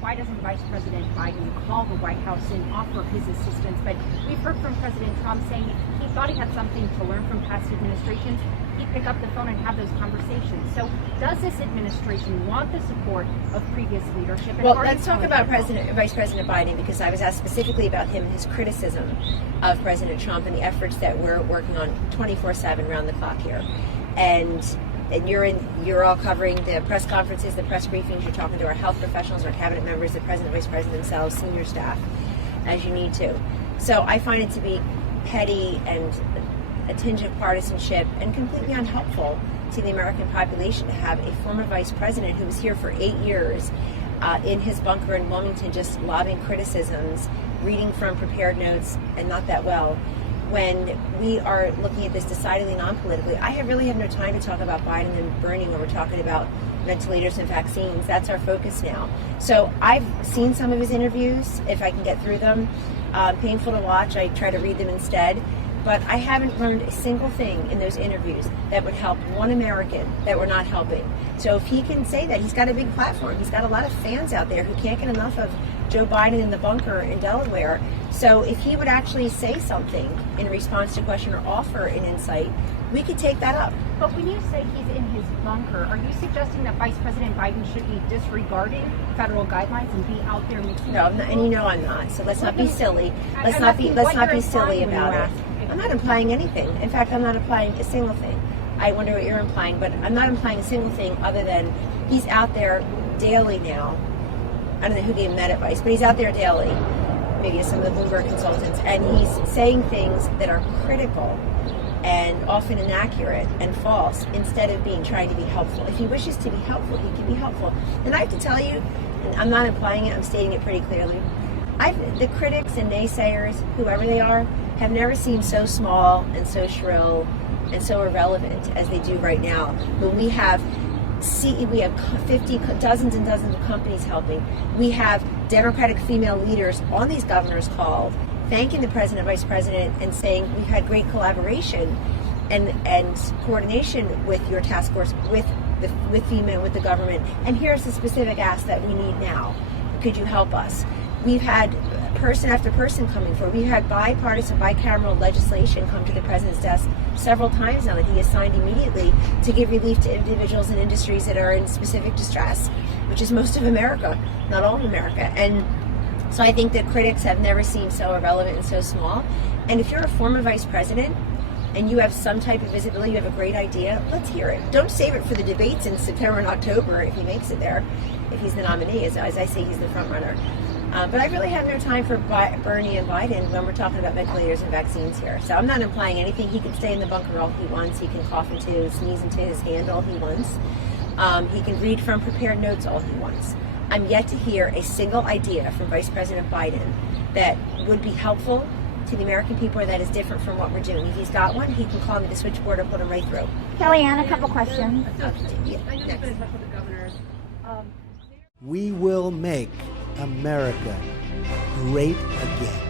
why doesn't Vice President Biden call the White House and offer his assistance? But we've heard from President Trump saying if he thought he had something to learn from past administrations, he'd pick up the phone and have those conversations. So does this administration want the support of previous leadership? And well, let's talk about Vice President Biden, because I was asked specifically about him and his criticism of President Trump and the efforts that we're working on 24/7 around the clock here. And you're all covering the press conferences, the press briefings. You're talking to our health professionals, our cabinet members, the president, vice president themselves, senior staff, as you need to. So I find it to be petty and a tinge of partisanship and completely unhelpful to the American population to have a former vice president who was here for 8 years in his bunker in Wilmington just lobbing criticisms, reading from prepared notes, and not that well. When we are looking at this decidedly non-politically, I really have no time to talk about Biden and Bernie when we're talking about ventilators and vaccines. That's our focus now. So I've seen some of his interviews, if I can get through them. Painful to watch. I try to read them instead. But I haven't learned a single thing in those interviews that would help one American that we're not helping. So if he can say that, he's got a big platform. He's got a lot of fans out there who can't get enough of Joe Biden in the bunker in Delaware. So if he would actually say something in response to a question or offer an insight, we could take that up. But when you say he's in his bunker, are you suggesting that Vice President Biden should be disregarding federal guidelines and be out there mixing? No, I'm not, and you know I'm not. So let's not be silly. Let's not be silly about it. I'm not implying anything. In fact, I'm not implying a single thing. I wonder what you're implying, but I'm not implying a single thing other than he's out there daily now. I don't know who gave him that advice, but he's out there daily, maybe to some of the Bloomberg consultants, and he's saying things that are critical and often inaccurate and false instead of trying to be helpful. If he wishes to be helpful, he can be helpful. And I have to tell you, and I'm not implying it, I'm stating it pretty clearly, the critics and naysayers, whoever they are, have never seemed so small and so shrill and so irrelevant as they do right now. When we have dozens and dozens of companies helping. We have Democratic female leaders on these governors' calls thanking the president, vice president, and saying we've had great collaboration and coordination with your task force, with FEMA, and with the government. And here's the specific ask that we need now. Could you help us? We've had person after person coming forward. We've had bipartisan, bicameral legislation come to the president's desk several times now that he has signed immediately to give relief to individuals and industries that are in specific distress, which is most of America, not all of America. And so I think that critics have never seemed so irrelevant and so small. And if you're a former vice president and you have some type of visibility, you have a great idea, let's hear it. Don't save it for the debates in September and October if he makes it there, if he's the nominee. As I say, he's the front runner. But I really have no time for Bernie and Biden when we're talking about ventilators and vaccines here. So I'm not implying anything. He can stay in the bunker all he wants. He can cough into, sneeze into his hand all he wants. He can read from prepared notes all he wants. I'm yet to hear a single idea from Vice President Biden that would be helpful to the American people or that is different from what we're doing. If he's got one, he can call me the switchboard or put him right through. Kellyanne, a couple questions. We will make America great again.